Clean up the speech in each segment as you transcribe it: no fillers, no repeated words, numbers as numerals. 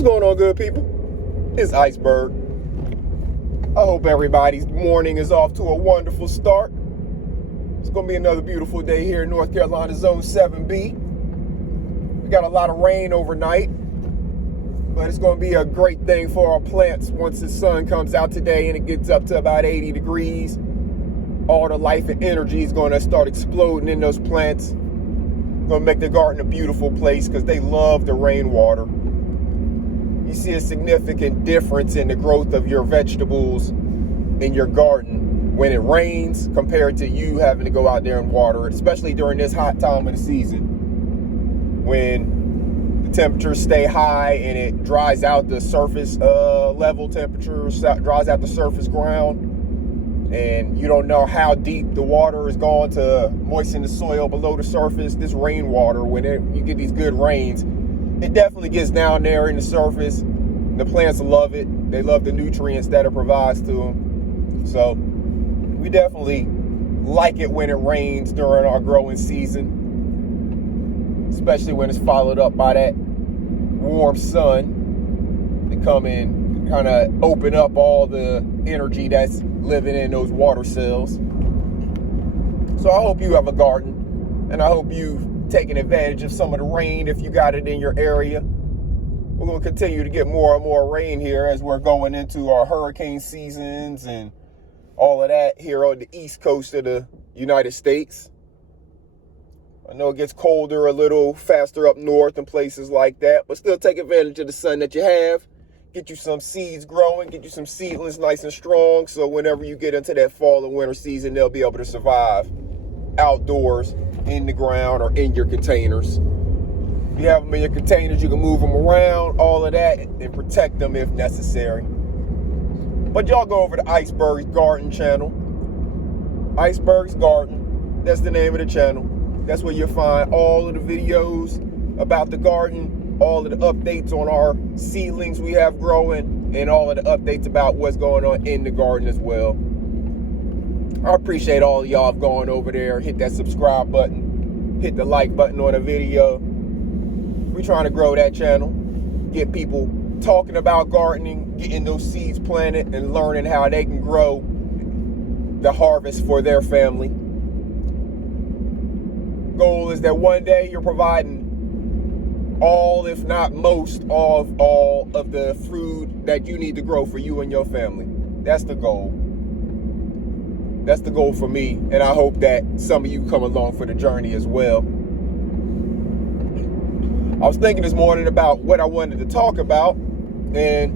What's going on, good people? It's Iceberg. I hope everybody's morning is off to a wonderful start. It's going to be another beautiful day here in North Carolina, Zone 7B. We got a lot of rain overnight, but it's going to be a great thing for our plants once the sun comes out today and it gets up to about 80 degrees. All the life and energy is going to start exploding in those plants. Going to make the garden a beautiful place because they love the rainwater. You see a significant difference in the growth of your vegetables in your garden when it rains compared to you having to go out there and water it, especially during this hot time of the season when the temperatures stay high and it dries out the surface level temperatures, dries out the surface ground, and you don't know how deep the water is going to moisten the soil below the surface. This rainwater, when you get these good rains, it definitely gets down there in the surface. The plants love it. They love the nutrients that it provides to them. So we definitely like it when it rains during our growing season, especially when it's followed up by that warm sun to come in, kind of open up all the energy that's living in those water cells. So I hope you have a garden, and I hope you've taking advantage of some of the rain if you got it in your area. We're going to continue to get more and more rain here as we're going into our hurricane seasons and all of that here on the east coast of the United States. I know it gets colder a little faster up north and places like that, but still take advantage of the sun that you have. Get you some seeds growing, get you some seedlings nice and strong, so whenever you get into that fall and winter season, they'll be able to survive outdoors, in the ground, or in your containers. If you have them in your containers, you can move them around, all of that, and protect them if necessary. But y'all go over to Iceberg's Garden channel. Iceberg's Garden, that's the name of the channel. That's where you'll find all of the videos about the garden, all of the updates on our seedlings we have growing, and all of the updates about what's going on in the garden as well. I appreciate all of y'all going over there. Hit that subscribe button. Hit the like button on the video. We're trying to grow that channel. Get people talking about gardening, getting those seeds planted, and learning how they can grow the harvest for their family. Goal is that one day you're providing all, if not most, of all of the food that you need to grow for you and your family. That's the goal. That's the goal for me, and I hope that some of you come along for the journey as well. I was thinking this morning about what I wanted to talk about, and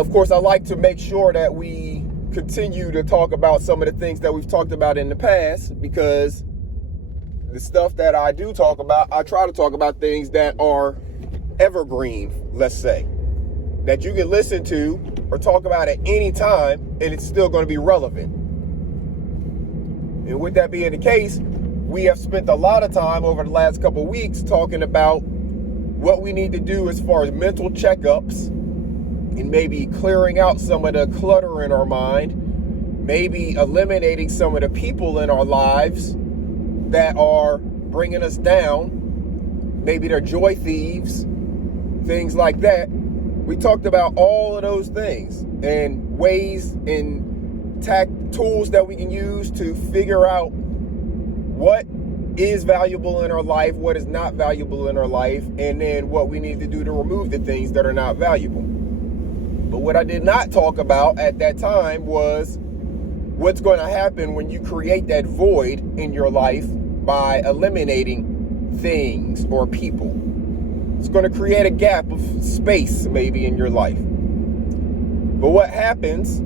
of course I like to make sure that we continue to talk about some of the things that we've talked about in the past, because the stuff that I do talk about, I try to talk about things that are evergreen, let's say, that you can listen to or talk about at any time, and it's still going to be relevant. And with that being the case, we have spent a lot of time over the last couple of weeks talking about what we need to do as far as mental checkups, and maybe clearing out some of the clutter in our mind, maybe eliminating some of the people in our lives that are bringing us down. Maybe they're joy thieves, things like that. We talked about all of those things and ways and tools that we can use to figure out what is valuable in our life, what is not valuable in our life, and then what we need to do to remove the things that are not valuable. But what I did not talk about at that time was what's going to happen when you create that void in your life by eliminating things or people. It's going to create a gap of space maybe in your life. But what happens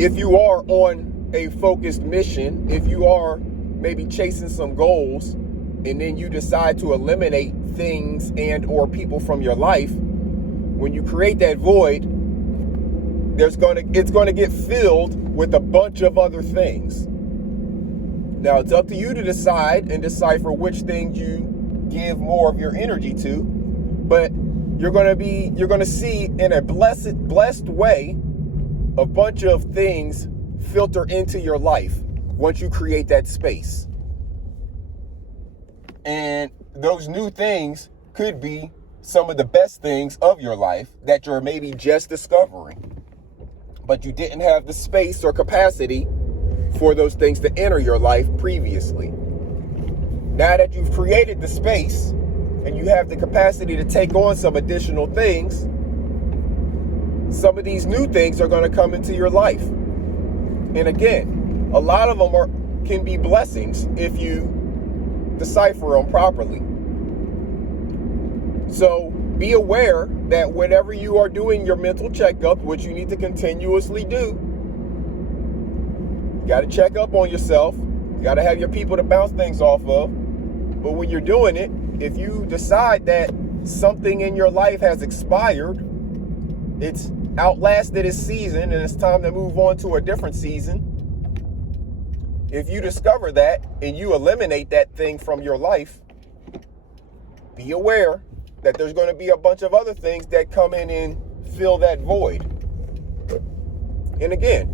if you are on a focused mission, if you are maybe chasing some goals, and then you decide to eliminate things and or people from your life? When you create that void, it's going to get filled with a bunch of other things. Now it's up to you to decide and decipher which things you give more of your energy to, but you're going to see in a blessed way a bunch of things filter into your life once you create that space. And those new things could be some of the best things of your life that you're maybe just discovering, but you didn't have the space or capacity for those things to enter your life previously. Now that you've created the space and you have the capacity to take on some additional things, some of these new things are going to come into your life. And again, a lot of them can be blessings if you decipher them properly. So be aware that whenever you are doing your mental checkup, which you need to continuously do, you got to check up on yourself. You got to have your people to bounce things off of. But when you're doing it, if you decide that something in your life has expired, it's outlasted its season and it's time to move on to a different season, if you discover that and you eliminate that thing from your life, be aware that there's going to be a bunch of other things that come in and fill that void. And again,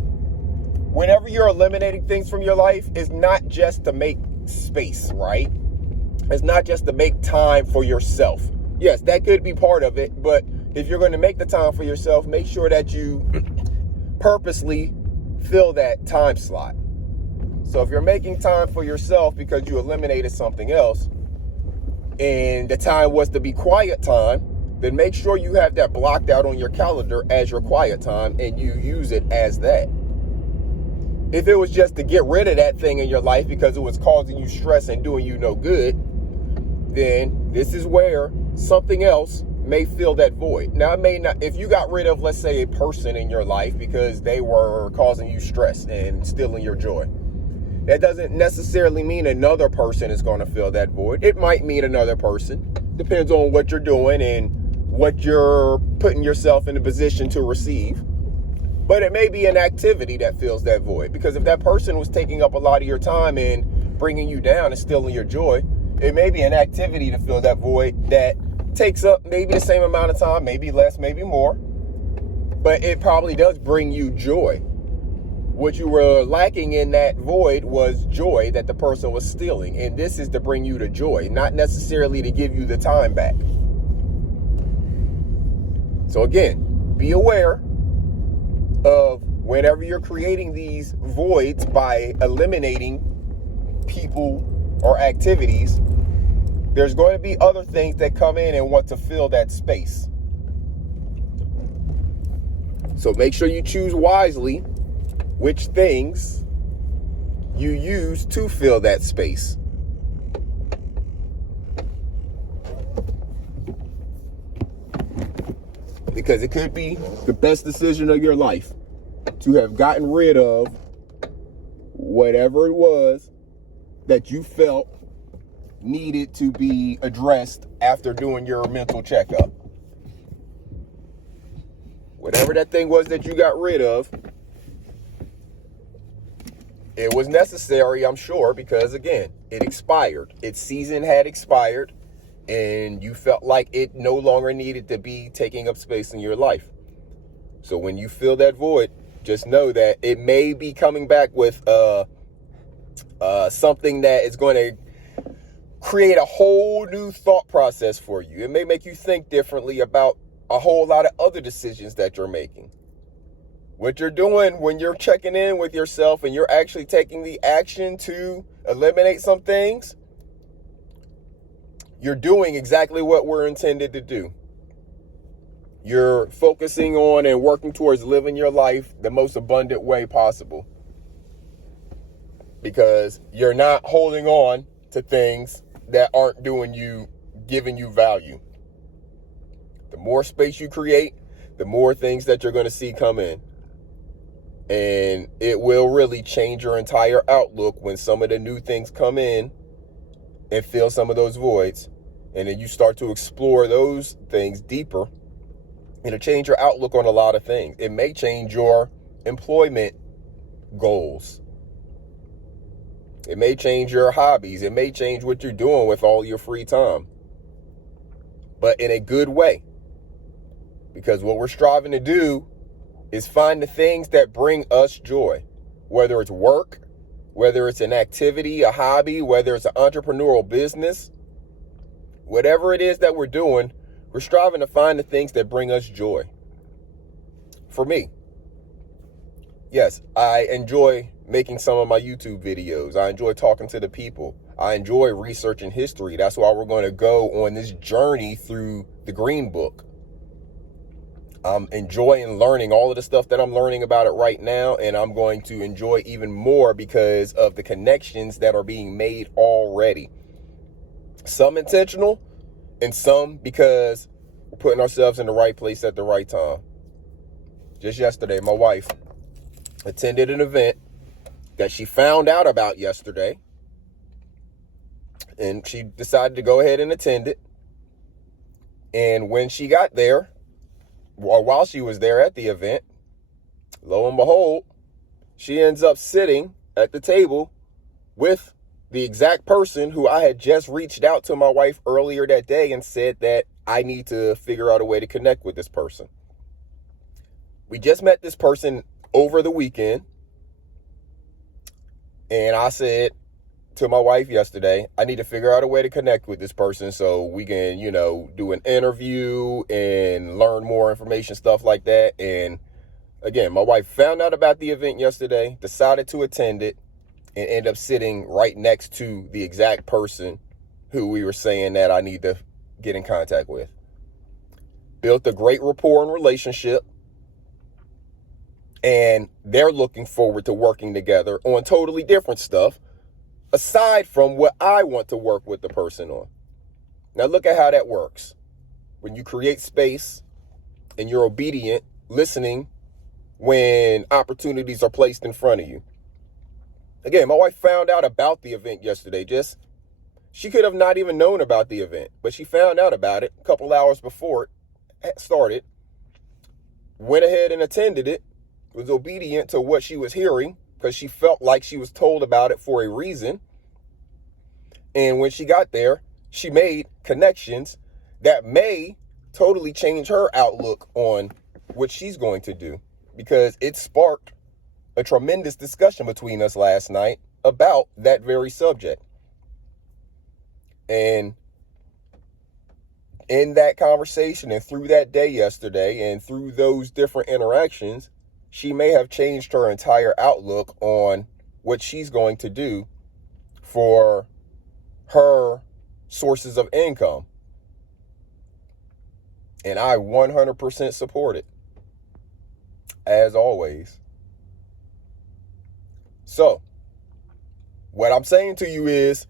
whenever you're eliminating things from your life, it's not just to make space, right? It's not just to make time for yourself. Yes, that could be part of it, but if you're going to make the time for yourself, make sure that you purposely fill that time slot. So if you're making time for yourself because you eliminated something else, and the time was to be quiet time, then make sure you have that blocked out on your calendar as your quiet time and you use it as that. If it was just to get rid of that thing in your life because it was causing you stress and doing you no good, then this is where something else may fill that void. Now, it may not, if you got rid of, let's say, a person in your life because they were causing you stress and stealing your joy, that doesn't necessarily mean another person is going to fill that void. It might mean another person. Depends on what you're doing and what you're putting yourself in a position to receive. But it may be an activity that fills that void. Because if that person was taking up a lot of your time and bringing you down and stealing your joy, it may be an activity to fill that void that takes up maybe the same amount of time, maybe less, maybe more. But it probably does bring you joy. What you were lacking in that void was joy that the person was stealing. And this is to bring you to joy, not necessarily to give you the time back. So again, be aware of whenever you're creating these voids by eliminating people or activities, there's going to be other things that come in and want to fill that space. So make sure you choose wisely which things you use to fill that space. Because it could be the best decision of your life to have gotten rid of whatever it was that you felt needed to be addressed after doing your mental checkup. Whatever that thing was that you got rid of, it was necessary, I'm sure, because again, it expired. Its season had expired, and you felt like it no longer needed to be taking up space in your life. So when you fill that void, just know that it may be coming back with something that is going to create a whole new thought process for you. It may make you think differently about a whole lot of other decisions that you're making. What you're doing when you're checking in with yourself and you're actually taking the action to eliminate some things, you're doing exactly what we're intended to do. You're focusing on and working towards living your life the most abundant way possible. Because you're not holding on to things that aren't giving you value. The more space you create, the more things that you're going to see come in. And it will really change your entire outlook when some of the new things come in and fill some of those voids. And then you start to explore those things deeper. It'll change your outlook on a lot of things. It may change your employment goals. It may change your hobbies. It may change what you're doing with all your free time. But in a good way. Because what we're striving to do is find the things that bring us joy. Whether it's work, whether it's an activity, a hobby, whether it's an entrepreneurial business. Whatever it is that we're doing, We're striving to find the things that bring us joy. For me, yes, I enjoy making some of my YouTube videos. I enjoy talking to the people. I enjoy researching history. That's why we're going to go on this journey through the Green Book. I'm enjoying learning all of the stuff that I'm learning about it right now, and I'm going to enjoy even more because of the connections that are being made already. Some intentional, and some because we're putting ourselves in the right place at the right time. Just yesterday, my wife attended an event that she found out about yesterday, and she decided to go ahead and attend it. And when she got there, or while she was there at the event, lo and behold, she ends up sitting at the table with the exact person who I had just reached out to my wife earlier that day and said that I need to figure out a way to connect with this person. We just met this person over the weekend, and I said to my wife yesterday, I need to figure out a way to connect with this person so we can, do an interview and learn more information, stuff like that. And again, my wife found out about the event yesterday, decided to attend it, and end up sitting right next to the exact person who we were saying that I need to get in contact with. Built a great rapport and relationship, and they're looking forward to working together on totally different stuff, aside from what I want to work with the person on. Now look at how that works. When you create space and you're obedient, listening when opportunities are placed in front of you. Again, my wife found out about the event yesterday. She could have not even known about the event, but she found out about it a couple hours before it started, went ahead and attended it, was obedient to what she was hearing because she felt like she was told about it for a reason. And when she got there, she made connections that may totally change her outlook on what she's going to do, because it sparked a tremendous discussion between us last night about that very subject. And in that conversation and through that day yesterday and through those different interactions, she may have changed her entire outlook on what she's going to do for her sources of income. And I 100% support it, as always. So, what I'm saying to you is,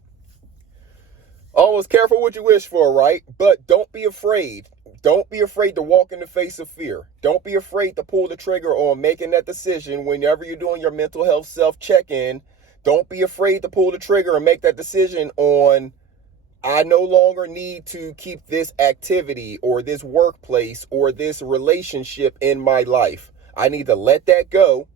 always careful what you wish for, right? But don't be afraid. Don't be afraid to walk in the face of fear. Don't be afraid to pull the trigger on making that decision whenever you're doing your mental health self-check-in. Don't be afraid to pull the trigger and make that decision on, I no longer need to keep this activity or this workplace or this relationship in my life. I need to let that go,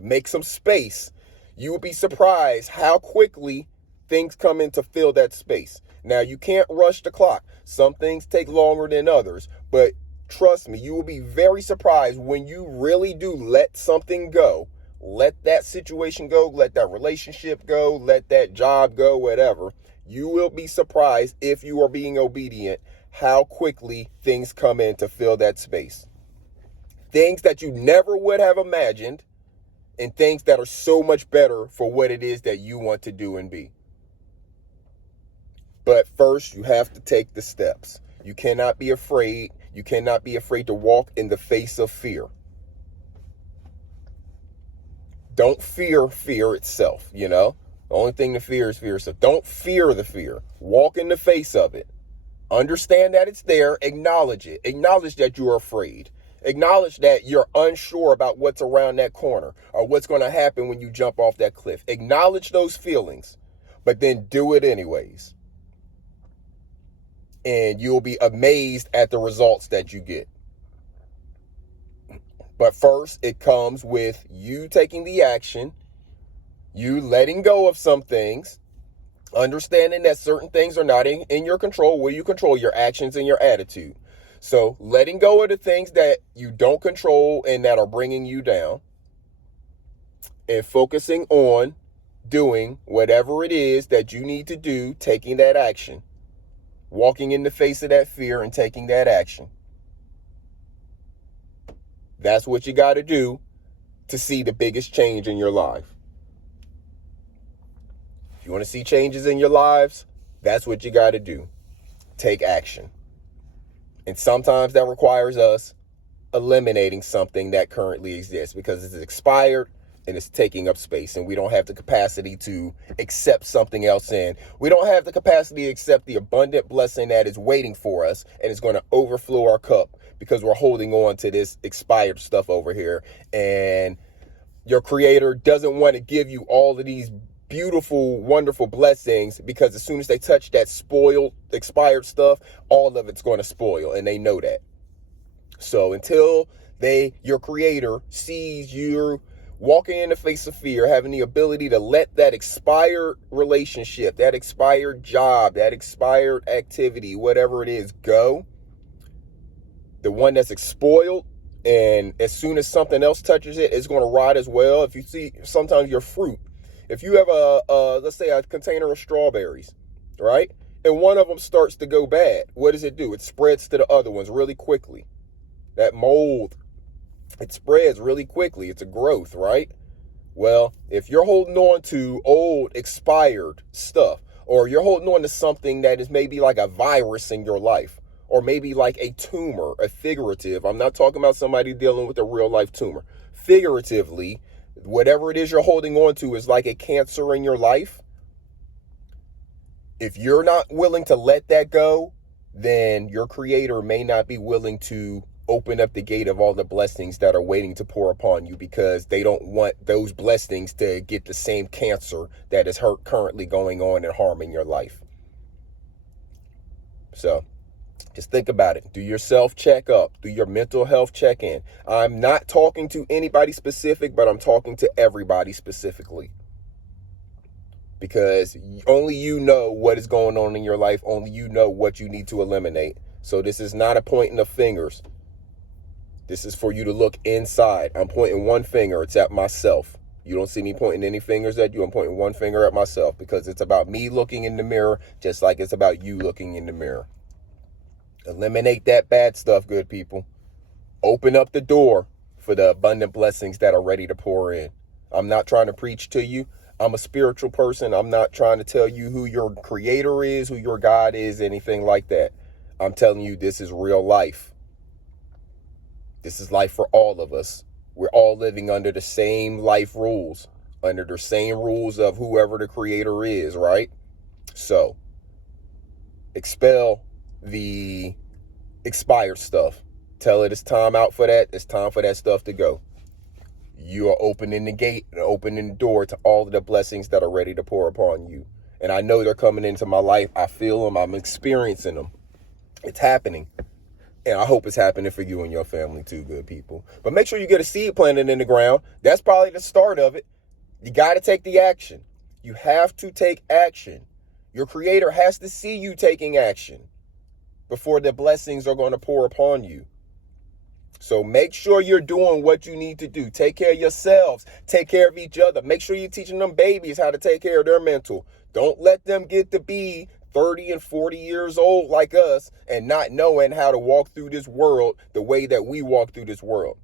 make some space. You will be surprised how quickly things come in to fill that space. Now, you can't rush the clock. Some things take longer than others, but trust me, you will be very surprised when you really do let something go. Let that situation go, let that relationship go, let that job go, whatever. You will be surprised, if you are being obedient, how quickly things come in to fill that space. Things that you never would have imagined, and things that are so much better for what it is that you want to do and be. But first, you have to take the steps. You cannot be afraid. You cannot be afraid to walk in the face of fear. Don't fear fear itself, The only thing to fear is fear. So don't fear the fear. Walk in the face of it. Understand that it's there. Acknowledge it. Acknowledge that you're afraid. Acknowledge that you're unsure about what's around that corner or what's going to happen when you jump off that cliff. Acknowledge those feelings, but then do it anyways. And you'll be amazed at the results that you get. But first, it comes with you taking the action, you letting go of some things, understanding that certain things are not in your control. Where you control your actions and your attitude. So letting go of the things that you don't control and that are bringing you down, and focusing on doing whatever it is that you need to do, taking that action. walking in the face of that fear and taking that action. That's what you got to do to see the biggest change in your life. If you want to see changes in your lives, that's what you got to do. Take action. And sometimes that requires us eliminating something that currently exists because it's expired and it's taking up space, and we don't have the capacity to accept something else in. We don't have the capacity to accept the abundant blessing that is waiting for us and is going to overflow our cup because we're holding on to this expired stuff over here. And your creator doesn't want to give you all of these beautiful, wonderful blessings because as soon as they touch that spoiled, expired stuff, all of it's going to spoil, and they know that. So until your creator sees you walking in the face of fear, having the ability to let that expired relationship, that expired job, that expired activity, whatever it is, go, the one that's spoiled, and as soon as something else touches it, it's going to rot as well. If you see, sometimes your fruit, if you have let's say a container of strawberries, right? And one of them starts to go bad, what does it do? It spreads to the other ones really quickly. That mold, it spreads really quickly. It's a growth, right? Well, if you're holding on to old, expired stuff, or you're holding on to something that is maybe like a virus in your life, or maybe like a tumor, a figurative, I'm not talking about somebody dealing with a real life tumor. Figuratively, whatever it is you're holding on to is like a cancer in your life. If you're not willing to let that go, then your creator may not be willing to open up the gate of all the blessings that are waiting to pour upon you because they don't want those blessings to get the same cancer that is currently going on and harming your life. So just think about it. Do your self checkup. Do your mental health check-in. I'm not talking to anybody specific, but I'm talking to everybody specifically. Because only you know what is going on in your life. Only you know what you need to eliminate. So this is not a pointing of fingers. This is for you to look inside. I'm pointing one finger. It's at myself. You don't see me pointing any fingers at you. I'm pointing one finger at myself because it's about me looking in the mirror just like it's about you looking in the mirror. Eliminate that bad stuff, good people. Open up the door for the abundant blessings that are ready to pour in. I'm not trying to preach to you. I'm a spiritual person. I'm not trying to tell you who your creator is, who your God is, anything like that. I'm telling you this is real life. This is life for all of us. We're all living under the same life rules, under the same rules of whoever the creator is, right? So, expel the expired stuff. Tell it it's time out for that. It's time for that stuff to go. You are opening the gate and opening the door to all of the blessings that are ready to pour upon you. And I know they're coming into my life. I feel them. I'm experiencing them. It's happening. And I hope it's happening for you and your family too, good people. But make sure you get a seed planted in the ground. That's probably the start of it. You got to take the action. You have to take action. Your creator has to see you taking action before the blessings are going to pour upon you. So make sure you're doing what you need to do. Take care of yourselves. Take care of each other. Make sure you're teaching them babies how to take care of their mental. Don't let them get to be 30 and 40 years old like us and not knowing how to walk through this world the way that we walk through this world.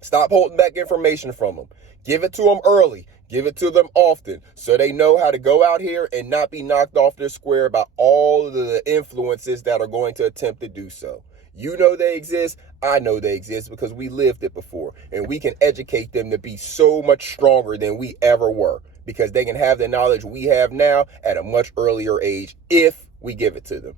Stop holding back information from them. Give it to them early. Give it to them often so they know how to go out here and not be knocked off their square by all of the influences that are going to attempt to do so. You know they exist. I know they exist because we lived it before. And we can educate them to be so much stronger than we ever were because they can have the knowledge we have now at a much earlier age if we give it to them.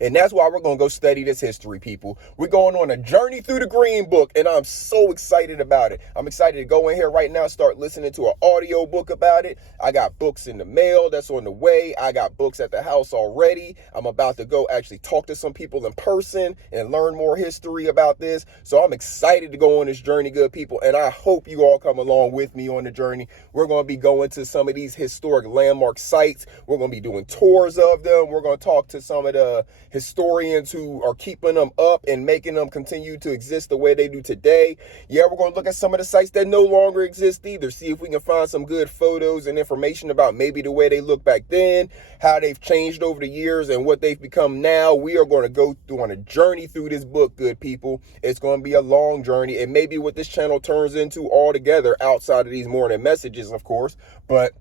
And that's why we're going to go study this history, people. We're going on a journey through the Green Book, and I'm so excited about it. I'm excited to go in here right now, start listening to an audio book about it. I got books in the mail that's on the way. I got books at the house already. I'm about to go actually talk to some people in person and learn more history about this. So I'm excited to go on this journey, good people, and I hope you all come along with me on the journey. We're going to be going to some of these historic landmark sites. We're going to be doing tours of them. We're going to talk to some of the historians who are keeping them up and making them continue to exist the way they do today. Yeah, we're going to look at some of the sites that no longer exist either. See if we can find some good photos and information about maybe the way they look back then, how they've changed over the years, and what they've become now. We are going to go through on a journey through this book, good people. It's going to be a long journey. It may be what this channel turns into altogether outside of these morning messages, of course, but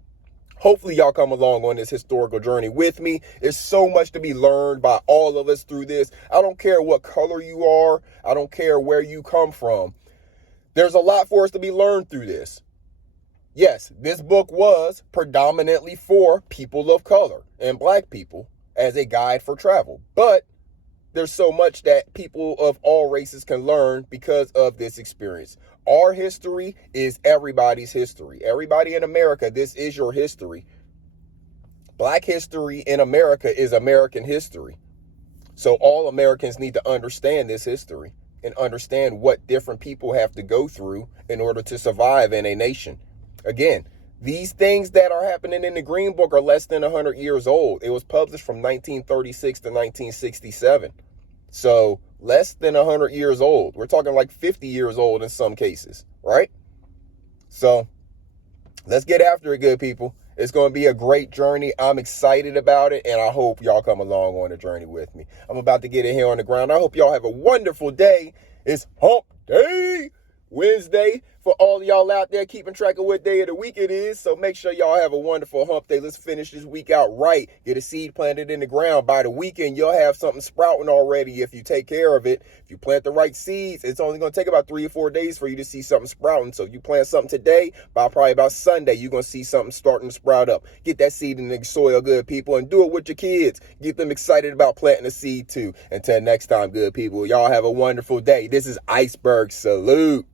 hopefully y'all come along on this historical journey with me. There's so much to be learned by all of us through this. I don't care what color you are. I don't care where you come from. There's a lot for us to be learned through this. Yes, this book was predominantly for people of color and black people as a guide for travel. But there's so much that people of all races can learn because of this experience. Our history is everybody's history. Everybody in America, this is your history. Black history in America is American history. So all Americans need to understand this history and understand what different people have to go through in order to survive in a nation. Again, these things that are happening in the Green Book are less than 100 years old. It was published from 1936 to 1967. So less than 100 years old. We're talking like 50 years old in some cases, right? So let's get after it, good people. It's going to be a great journey. I'm excited about it, and I hope y'all come along on the journey with me. I'm about to get in here on the ground. I hope y'all have a wonderful day. It's hump day Wednesday for all of y'all out there keeping track of what day of the week it is. So make sure y'all have a wonderful hump day. Let's finish this week out right. Get a seed planted in the ground. By the weekend, you'll have something sprouting already if you take care of it. If you plant the right seeds, it's only going to take about 3 or 4 days for you to see something sprouting. So if you plant something today, probably about Sunday, you're going to see something starting to sprout up. Get that seed in the soil, good people, and do it with your kids. Get them excited about planting a seed too. Until next time, good people, y'all have a wonderful day. This is Iceberg. Salute.